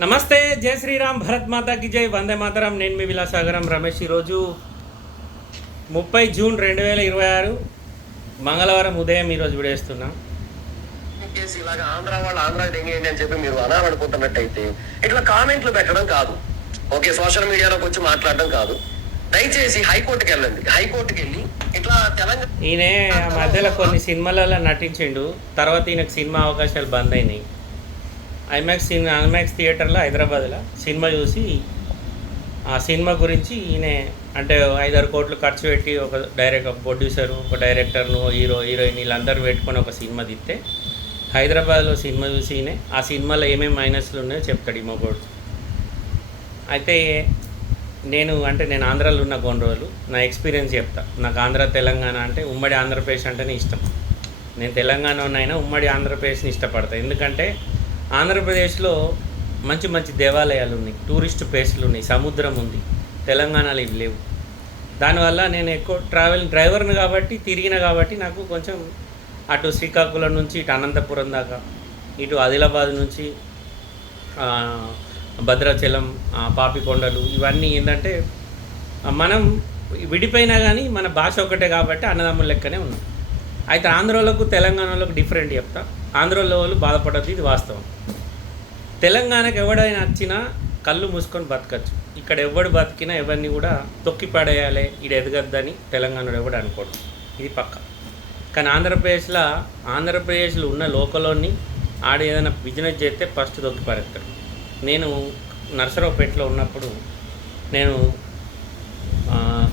నమస్తే, జై శ్రీరామ్, భరత్ మాతాకి జై, వందే మాతరం. నేను మీ విలాసాగరం రమేష్. ఈరోజు 30 జూన్ 2026 మంగళవారం ఉదయం ఈరోజు విడేస్తున్నా. ఇలాగా ఆంధ్ర వాళ్ళు ఆంధ్రాకి దెంగేయండి అని చెప్పి మీరు అనాలనుకుంటున్నట్టయితే ఇట్లా కామెంట్లు పెట్టడం కాదు, ఓకే, సోషల్ మీడియాలోకి వచ్చి మాట్లాడడం కాదు. దయచేసి హైకోర్టుకి వెళ్ళండి. హైకోర్టుకి వెళ్ళి ఇట్లా తెలంగాణ ఈయన ఆ మధ్యలో కొన్ని సినిమాలలో నటించిండు. తర్వాత ఈయనకు సినిమా అవకాశాలు బంద్ అయినాయి. ఐమాక్స్ థియేటర్లో హైదరాబాద్లో సినిమా చూసి ఆ సినిమా గురించి ఈయన అంటే 5-6 కోట్లు ఖర్చు పెట్టి ఒక ప్రొడ్యూసరు, ఒక డైరెక్టర్ను, హీరోయిన్ వీళ్ళందరూ పెట్టుకొని ఒక సినిమా తీస్తే హైదరాబాద్లో సినిమా చూసి ఈయన ఆ సినిమాలో ఏమేమి మైనస్లు ఉన్నాయో చెప్తాడు ఈ మొగోడు. అయితే నేను ఆంధ్రాలో ఉన్న కొన్ని రోజులు నా ఎక్స్పీరియన్స్ చెప్తా. నాకు ఆంధ్ర తెలంగాణ అంటే ఉమ్మడి ఆంధ్రప్రదేశ్ అంటేనే ఇష్టం. నేను తెలంగాణలోనైనా ఉమ్మడి ఆంధ్రప్రదేశ్ని ఇష్టపడతాను. ఎందుకంటే ఆంధ్రప్రదేశ్లో మంచి మంచి దేవాలయాలు ఉన్నాయి, టూరిస్ట్ ప్లేస్లు ఉన్నాయి, సముద్రం ఉంది. తెలంగాణలో ఇవి లేవు. దానివల్ల నేను ఎక్కువ డ్రైవర్ని కాబట్టి తిరిగిన కాబట్టి నాకు కొంచెం అటు శ్రీకాకుళం నుంచి ఇటు అనంతపురం దాకా, ఇటు ఆదిలాబాద్ నుంచి భద్రాచలం, పాపికొండలు, ఇవన్నీ ఏంటంటే మనం విడిపోయినా కానీ మన భాష ఒకటే కాబట్టి అన్నదమ్ముల లెక్కనే ఉన్నాం. అయితే ఆంధ్రోళ్ళకు తెలంగాణలోకి డిఫరెంట్ చెప్తా. ఆంధ్రోళ్ళ వాళ్ళు బాధపడద్దు, ఇది వాస్తవం. తెలంగాణకు ఎవడైనా వచ్చినా కళ్ళు మూసుకొని బతకచ్చు. ఇక్కడ ఎవడు బతికినా ఎవరిని కూడా తొక్కి పడేయాలి, ఇది ఎదగద్దని తెలంగాణలో ఎవడు అనుకోడు, ఇది పక్క. కానీ ఆంధ్రప్రదేశ్లో ఉన్న లోకల్లోని ఆడ ఏదైనా బిజినెస్ చేస్తే ఫస్ట్ తొక్కి పడేస్తాడు. నేను నర్సరావుపేటలో ఉన్నప్పుడు నేను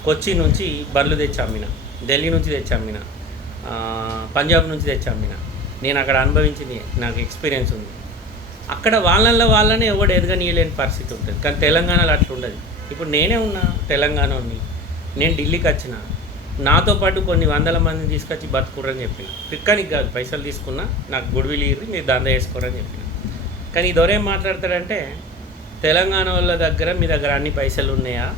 కొచ్చి నుంచి బర్రెలు తెచ్చి అమ్మిన, ఢిల్లీ నుంచి తెచ్చి అమ్మిన, పంజాబ్ నుంచి తెచ్చి అమ్మిన. నేను అక్కడ అనుభవించింది, నాకు ఎక్స్పీరియన్స్ ఉంది. అక్కడ వాళ్ళనే ఎవడు ఎదగనీయలేని పరిస్థితి ఉంటుంది. కానీ తెలంగాణలో అట్లా ఉండదు. ఇప్పుడు నేనే ఉన్నా తెలంగాణని, నేను ఢిల్లీకి వచ్చిన, నాతో పాటు కొన్ని వందల మందిని తీసుకొచ్చి బతుకురని చెప్పిన. పిక్కనికి కాదు, పైసలు తీసుకున్నా, నాకు గుడివిలు ఇర్రి మీరు దందా వేసుకోరని చెప్పిన. కానీ ఇదొరేం మాట్లాడతాడంటే, తెలంగాణ వాళ్ళ దగ్గర మీ దగ్గర అన్ని పైసలు ఉన్నాయా,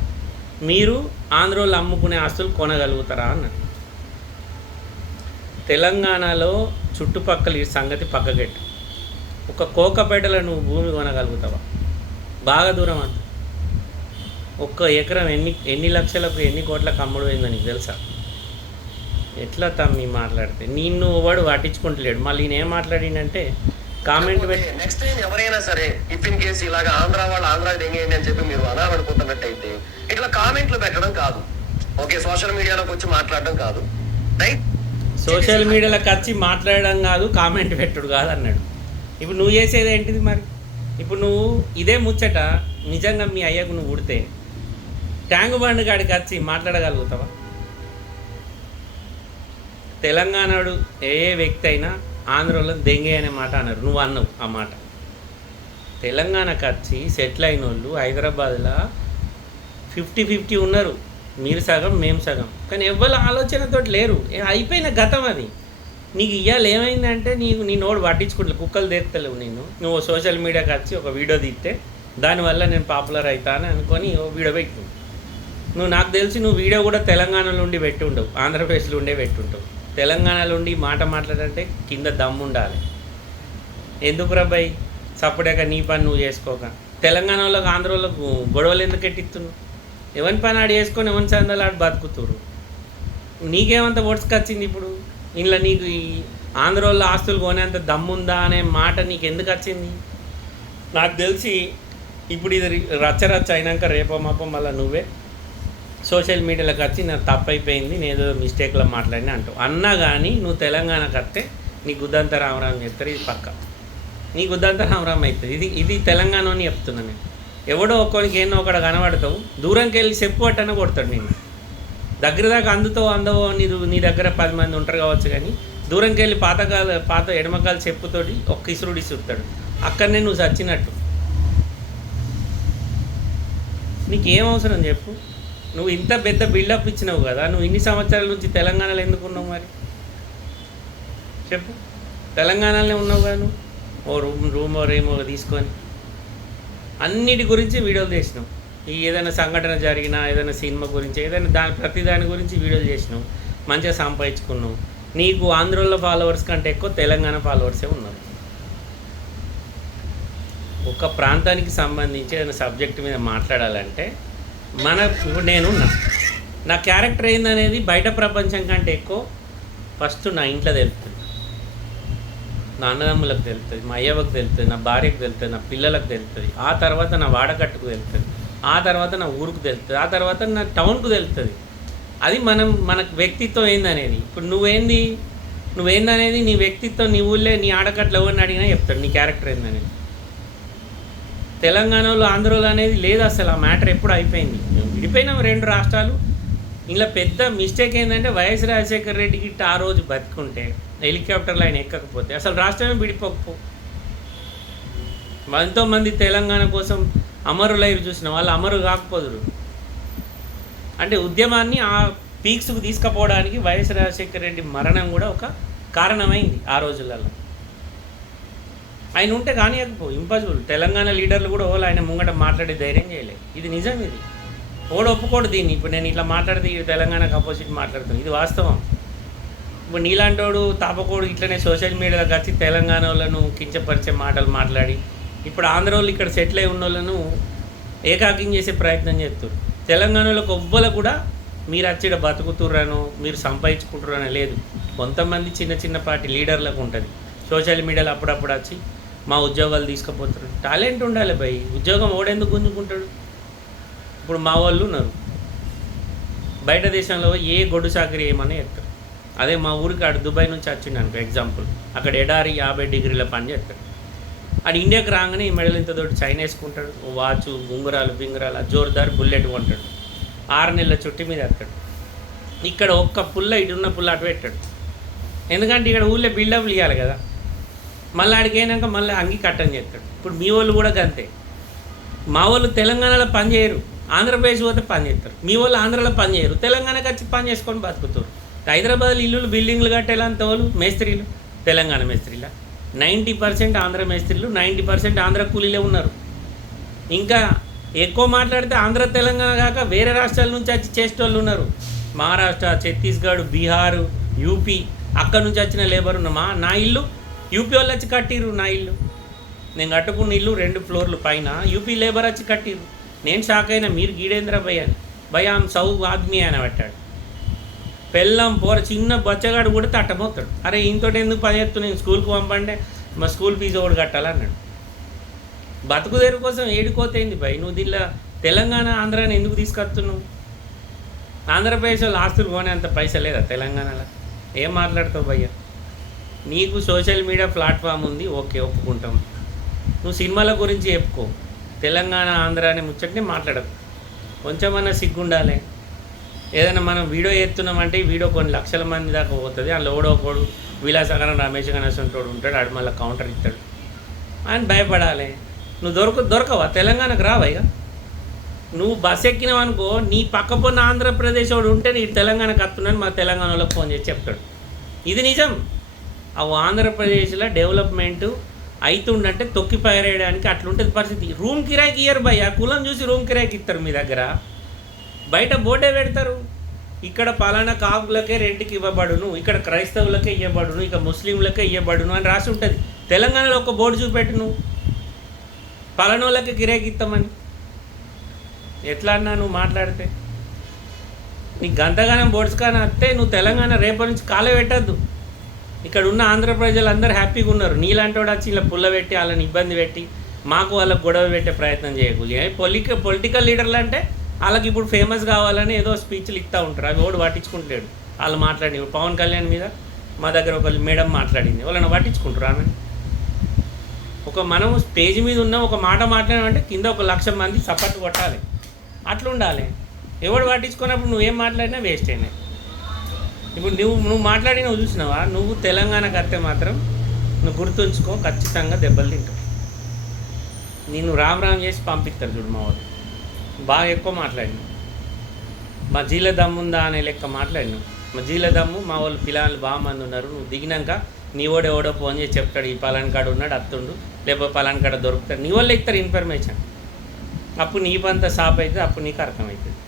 మీరు ఆంధ్రోళ్ళు అమ్ముకునే ఆస్తులు కొనగలుగుతారా అన్నాడు. తెలంగాణలో చుట్టుపక్కల ఈ సంగతి పక్కకెట్టు, ఒక కోకపేటలో నువ్వు భూమి కొనగలుగుతావా? బాగా దూరం అంత. ఒక్క ఎకరం ఎన్ని లక్షలకు ఎన్ని కోట్లకు అమ్ముడు అయిందో నీకు తెలుసా? ఎట్లా తమ్మి మాట్లాడితే నిన్ను వాడు పట్టించుకుంటలేడు. మళ్ళీ నేనేం మాట్లాడిందంటే కామెంట్ పెట్టి నెక్స్ట్ టైం ఎవరైనా సరే ఇఫ్ ఇన్ కేసు ఇలాగా ఆంధ్ర వాళ్ళు ఆంధ్రాకి దెంగేయండి అని చెప్పి మీరు అనాలనుకుంటున్నట్టయితే ఇట్లా కామెంట్లు పెట్టడం కాదు, ఓకే, సోషల్ మీడియాలోకి వచ్చి మాట్లాడడం కాదు. సోషల్ మీడియాలోకి వచ్చి మాట్లాడడం కాదు, కామెంట్ పెట్టుడు కాదు అన్నాడు. ఇప్పుడు నువ్వు చేసేది ఏంటిది మరి? ఇప్పుడు నువ్వు ఇదే ముచ్చట నిజంగా మీ అయ్యకు నువ్వు ఉడితే ట్యాంక్ బండ్ కాడికి వచ్చి మాట్లాడగలుగుతావా? తెలంగాణడు ఏ వ్యక్తి అయినా ఆంధ్రలో దెంగే అనే మాట అన్నారు, నువ్వు అన్నావు ఆ మాట. తెలంగాణకు వచ్చి సెటిల్ అయిన వాళ్ళు హైదరాబాద్లో 50-50 ఉన్నారు, మీరు సగం మేము సగం. కానీ ఎవ్వరు ఆలోచనతో లేరు, అయిపోయిన గతం అది. నీకు ఇవాళ ఏమైందంటే నీ నోడు పట్టించుకుంటలే, కుక్కలు తెస్తలేవు. నువ్వు సోషల్ మీడియాకి వచ్చి ఒక వీడియో తీస్తే దానివల్ల నేను పాపులర్ అవుతాను అనుకొని ఓ వీడియో పెట్టు. నాకు తెలిసి నువ్వు వీడియో కూడా తెలంగాణలో ఉండి పెట్టి ఉండవు, ఆంధ్రప్రదేశ్లో ఉండే పెట్టుంటావు. తెలంగాణలో ఉండి మాట మాట్లాడంటే కింద దమ్ము ఉండాలి. ఎందుకు రబ్బాయి సపరేట్గా నీ పని నువ్వు చేసుకోక తెలంగాణ వాళ్ళకి ఆంధ్రోళ్ళకు గొడవలు ఎందుకు ఎట్టిస్తున్నావు? ఎవరి పని ఆడు చేసుకొని ఎవరి సందాలు ఆడు బతుకుతురు. నీకేమంత ఒడ్సుకొచ్చింది ఇప్పుడు? ఇంట్లో నీకు ఈ ఆంధ్రోళ్ళ ఆస్తులు కొనేంత దమ్ముందా అనే మాట నీకు ఎందుకు వచ్చింది? నాకు తెలిసి ఇప్పుడు ఇది రచ్చ అయినాక రేపో మాపో మళ్ళీ నువ్వే సోషల్ మీడియాలోకి వచ్చి నాకు తప్పైపోయింది, నేను ఏదో మిస్టేక్లో మాట్లాడినా అంటావు. అన్నా కానీ నువ్వు తెలంగాణకు వస్తే నీ గుద్దంత రామరామ్ చెప్తారు, ఇది పక్క. నీ గుద్దంత రామరామ్ అవుతుంది. ఇది తెలంగాణని చెప్తున్నా నేను. ఎవడో ఒక్కరికి ఏమో ఒకటి కనబడతావు, దూరంకి వెళ్ళి చెప్పు పట్టన కొడతాడు. నేను దగ్గర దాకా అందవో నీ దగ్గర 10 మంది ఉంటారు కావచ్చు, కానీ దూరంకి వెళ్ళి పాత ఎడమకాలు చెప్పుతోటి ఒక్క ఇసురుతాడు. అక్కడనే నువ్వు చచ్చినట్టు. నీకేం అవసరం చెప్పు? నువ్వు ఇంత పెద్ద బిల్డప్ ఇచ్చినావు కదా, నువ్వు ఇన్ని సంవత్సరాల నుంచి తెలంగాణలో ఎందుకు ఉన్నావు మరి చెప్పు? తెలంగాణలోనే ఉన్నావు కదా నువ్వు. రూమో రేమో తీసుకొని అన్నిటి గురించి వీడియోలు చేసినావు. ఈ ఏదైనా సంఘటన జరిగినా, ఏదైనా సినిమా గురించి, ఏదైనా ప్రతి దాని గురించి వీడియోలు చేసినావు, మంచిగా సంపాదించుకున్నావు. నీకు ఆంధ్రోళ్ళ ఫాలోవర్స్ కంటే ఎక్కువ తెలంగాణ ఫాలోవర్సే ఉన్నారు. ఒక ప్రాంతానికి సంబంధించి ఏదైనా సబ్జెక్ట్ మీద మాట్లాడాలంటే ఇప్పుడు నేనున్నా, నా క్యారెక్టర్ ఏందనేది బయట ప్రపంచం కంటే ఎక్కువ ఫస్ట్ నా ఇంట్లో తెలుస్తుంది, నా అన్నదమ్ములకు తెలుస్తుంది, మా అయ్యవకు తెలుస్తుంది, నా భార్యకు తెలుస్తుంది, నా పిల్లలకు తెలుస్తుంది, ఆ తర్వాత నా వాడకట్టుకు తెలుస్తుంది, ఆ తర్వాత నా ఊరుకు తెలుస్తుంది, ఆ తర్వాత నా టౌన్కు తెలుస్తుంది. అది మనకు వ్యక్తిత్వం ఏందనేది. ఇప్పుడు నువ్వేందనేది నీ వ్యక్తిత్వం, నీ ఊళ్ళే నీ ఆడకట్లు ఎవరిని అడిగినా చెప్తాడు నీ క్యారెక్టర్ ఏందనేది. తెలంగాణలో ఆంధ్రలో అనేది లేదు అసలు. ఆ మ్యాటర్ ఎప్పుడు అయిపోయింది. విడిపోయినాం 2 రాష్ట్రాలు. ఇలా పెద్ద మిస్టేక్ ఏంటంటే వైఎస్ రాజశేఖర రెడ్డికి ఆ రోజు బతుకుంటే హెలికాప్టర్లో ఆయన ఎక్కకపోతే అసలు రాష్ట్రమే విడిపోకపో. ఎంతోమంది తెలంగాణ కోసం అమరులైరు చూసిన వాళ్ళు అమరు కాకపోదురు. అంటే ఉద్యమాన్ని ఆ పీక్స్కు తీసుకుపోవడానికి వైఎస్ రాజశేఖర రెడ్డి మరణం కూడా ఒక కారణమైంది ఆ రోజులలో. ఆయన ఉంటే కానియకపో ఇంపాసిబుల్. తెలంగాణ లీడర్లు కూడా ఆయన ముంగట మాట్లాడే ధైర్యం చేయలేదు. ఇది నిజం. ఇది ఒప్పుకోడు దీన్ని. ఇప్పుడు నేను ఇట్లా మాట్లాడితే ఈ తెలంగాణకు అపోజిట్ మాట్లాడుతాను, ఇది వాస్తవం. ఇప్పుడు నీలాంటోడు తాపకోడు ఇట్లనే సోషల్ మీడియాలోకి వచ్చి తెలంగాణ వాళ్ళను కించపరిచే మాటలు మాట్లాడి ఇప్పుడు ఆంధ్ర వాళ్ళు ఇక్కడ సెటిల్ అయి ఉన్న వాళ్ళను ఏకాకిం చేసే ప్రయత్నం చేస్తారు. తెలంగాణలోకి ఎవ్వరు కూడా మీరు వచ్చి బతుకుతుర్రనో మీరు సంపాదించుకుంటున్నారో లేదు. కొంతమంది చిన్న పార్టీ లీడర్లకు ఉంటుంది సోషల్ మీడియాలో అప్పుడప్పుడు వచ్చి మా ఉద్యోగాలు తీసుకుపోతారు. టాలెంట్ ఉండాలి భయ్. ఉద్యోగం ఓడెందుకు గుంజుకుంటాడు? ఇప్పుడు మా వాళ్ళు ఉన్నారు బయట దేశంలో ఏ గొడ్డు చాకరీ ఏమని చెప్తారు. అదే మా ఊరికి ఆడు దుబాయ్ నుంచి వచ్చిండు అనుకో ఎగ్జాంపుల్, అక్కడ ఎడారి 50 డిగ్రీల పని చేస్తాడు. ఆడు ఇండియాకి రాగానే ఈ మెడల్ ఇంత తోటి చైన్ వేసుకుంటాడు, వాచు ఉంగరాలు బింగరాలు జోర్దార్ బుల్లెట్ కొంటాడు, 6 నెలల చుట్టి మీద ఎత్తాడు. ఇక్కడ ఒక్క పుల్ల ఇటున్న పుల్ల అటు పెట్టాడు. ఎందుకంటే ఇక్కడ ఊళ్ళో బిల్డప్లు ఇవ్వాలి కదా. మళ్ళీ ఆడికి అయినాక మళ్ళీ అంగి కట్టని చేస్తాడు. ఇప్పుడు మీ వాళ్ళు కూడా గంతే. మా వాళ్ళు తెలంగాణలో పని చేయరు, ఆంధ్రప్రదేశ్ పోతే పని చేస్తారు. మీ వాళ్ళు ఆంధ్రలో పని చేయరు, తెలంగాణకి వచ్చి పని చేసుకొని బతుకుతారు. హైదరాబాద్లో ఇల్లులు బిల్డింగ్లు కట్టేలాంత వాళ్ళు మేస్త్రీలు తెలంగాణ మేస్త్రీల 90% ఆంధ్ర మేస్త్రీలు, 90% ఆంధ్ర కూలీలే ఉన్నారు. ఇంకా ఎక్కువ మాట్లాడితే ఆంధ్ర తెలంగాణ కాక వేరే రాష్ట్రాల నుంచి వచ్చి చేసేటోళ్ళు ఉన్నారు. మహారాష్ట్ర, ఛత్తీస్గఢ్, బీహార్, యూపీ అక్కడ నుంచి వచ్చిన లేబర్ ఉన్నామా. నా ఇల్లు యూపీ వాళ్ళు వచ్చి కట్టిర్రు. నా ఇల్లు నేను కట్టుకున్న ఇల్లు 2 ఫ్లోర్లు పైన యూపీ లేబర్ వచ్చి కట్టిర్రు. నేను షాక్ అయినా, మీరు గీడేంద్ర భయ్య ఆమె సౌ ఆద్మీ అని పెట్టాడు. పెళ్ళం పోర చిన్న బచ్చగాడు కూడా తట్టమవుతాడు. అరే ఇంతటి ఎందుకు పని చేస్తున్నాను, నేను స్కూల్కి పంపంటే మా స్కూల్ ఫీజు ఒకటి కట్టాలన్నాడు. బతుకు తెరు కోసం ఏడుకోతేంది భయ్. నువ్వు దీనిలో తెలంగాణ ఆంధ్రాని ఎందుకు తీసుకొస్తున్నావు? ఆంధ్రప్రదేశ్ వాళ్ళు ఆస్తులు కొనే అంత పైసా లేదా తెలంగాణలో? ఏం మాట్లాడతావు భయ్య? నీకు సోషల్ మీడియా ప్లాట్ఫామ్ ఉంది, ఓకే ఒప్పుకుంటాం. నువ్వు సినిమాల గురించి చెప్పుకో, తెలంగాణ ఆంధ్ర అనే ముచ్చట్ని మాట్లాడకు. కొంచెమన్నా సిగ్గుండాలి. ఏదైనా మనం వీడియో ఎత్తున్నామంటే ఈ వీడియో కొన్ని లక్షల మంది దాకా పోతుంది. అందులో ఓడోకోడు విలాసకరం రమేష్ గణేశంటోడు ఉంటాడు, ఆడు మళ్ళీ కౌంటర్ ఇస్తాడు అని భయపడాలి. నువ్వు దొరకవా? తెలంగాణకు రావయ్యా. నువ్వు బస్ ఎక్కినావు అనుకో, నీ పక్కపోన్న ఆంధ్రప్రదేశ్ వాడు ఉంటే నీ తెలంగాణకు వస్తున్నాను మా తెలంగాణ వాళ్ళకి ఫోన్ చేసి చెప్తాడు. ఇది నిజం. అవి ఆంధ్రప్రదేశ్లో డెవలప్మెంట్ అవుతుండంటే తొక్కి పైరేయడానికి అట్లుంటుంది పరిస్థితి. రూమ్ కిరాయికి ఇయ్యరు భయ్య, కులం చూసి రూమ్ కిరాయికి ఇస్తారు. మీ దగ్గర బయట బోర్డే పెడతారు, ఇక్కడ పలానా కాపులకే రెంట్కి ఇవ్వబడును, ఇక్కడ క్రైస్తవులకే ఇవ్వబడును, ఇక ముస్లింలకే ఇవ్వబడును అని రాసి ఉంటుంది. తెలంగాణలో ఒక బోర్డు చూపెట్టు, నువ్వు పలానోళ్ళకి కిరాయికి ఇస్తామని. ఎట్లా అన్నా నువ్వు మాట్లాడితే నీకు గంతగానం బోర్డ్స్ కానీ వస్తే నువ్వు తెలంగాణ రేపటి నుంచి కాలే పెట్టద్దు. ఇక్కడ ఉన్న ఆంధ్ర ప్రజలందరూ హ్యాపీగా ఉన్నారు. నీలాంటి వాడు వచ్చి ఇలా పుల్ల పెట్టి వాళ్ళని ఇబ్బంది పెట్టి మాకు వాళ్ళకు గొడవ పెట్టే ప్రయత్నం చేయకు. పొలిటికల్ లీడర్లు అంటే వాళ్ళకి ఇప్పుడు ఫేమస్ కావాలని ఏదో స్పీచ్లు ఇస్తూ ఉంటారు, అవి ఓడు పట్టించుకుంటాడు. వాళ్ళు మాట్లాడి పవన్ కళ్యాణ్ మీద మా దగ్గర ఒక మేడం మాట్లాడింది, వాళ్ళని పట్టించుకుంటారు. ఆమె మనం స్టేజ్ మీద ఉన్న ఒక మాట మాట్లాడామంటే కింద 1,00,000 మంది సపోర్ట్ కొట్టాలి. అట్లా ఉండాలి. ఎవడు పట్టించుకున్నప్పుడు నువ్వేం మాట్లాడినా వేస్ట్ అయినాయి. ఇప్పుడు నువ్వు మాట్లాడినవు చూసినావా, నువ్వు తెలంగాణకు వస్తే మాత్రం నువ్వు గుర్తుంచుకో, ఖచ్చితంగా దెబ్బలు తింటావు. నేను రామ్ చేసి పంపిస్తారు చూడు. మా వాళ్ళు బాగా ఎక్కువ మాట్లాడినావు. మా జీల దమ్ముందా అనే లెక్క మాట్లాడినావు. మా జీల దమ్ము మా వాళ్ళు పిల్లలు బాగా మంది ఉన్నారు. నువ్వు దిగినాక నీ ఓడెవడో ఫోన్ చేసి చెప్తాడు, ఈ పలాన్ కాడ ఉన్నాడు అత్తుండు, లేకపోతే పలాన్ కాడ దొరుకుతాడు. నీ వాళ్ళు ఇస్తారు ఇన్ఫర్మేషన్. అప్పుడు నీ పంత సాప్ అయితే అప్పుడు నీకు అర్థమవుతుంది.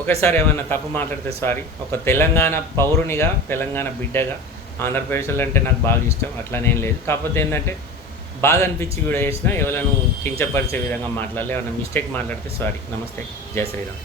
ఒకసారి ఏమన్నా తప్పు మాట్లాడితే సారీ. ఒక తెలంగాణ పౌరునిగా, తెలంగాణ బిడ్డగా ఆంధ్రప్రదేశ్లో అంటే నాకు బాగా ఇష్టం, అట్లానేం లేదు. కాకపోతే ఏంటంటే బాధ అనిపించి వీడియో చేసినా ఎవరైనా కించపరిచే విధంగా మాట్లాడలే, ఏమైనా మిస్టేక్ మాట్లాడితే సారీ. నమస్తే, జై శ్రీరామ్.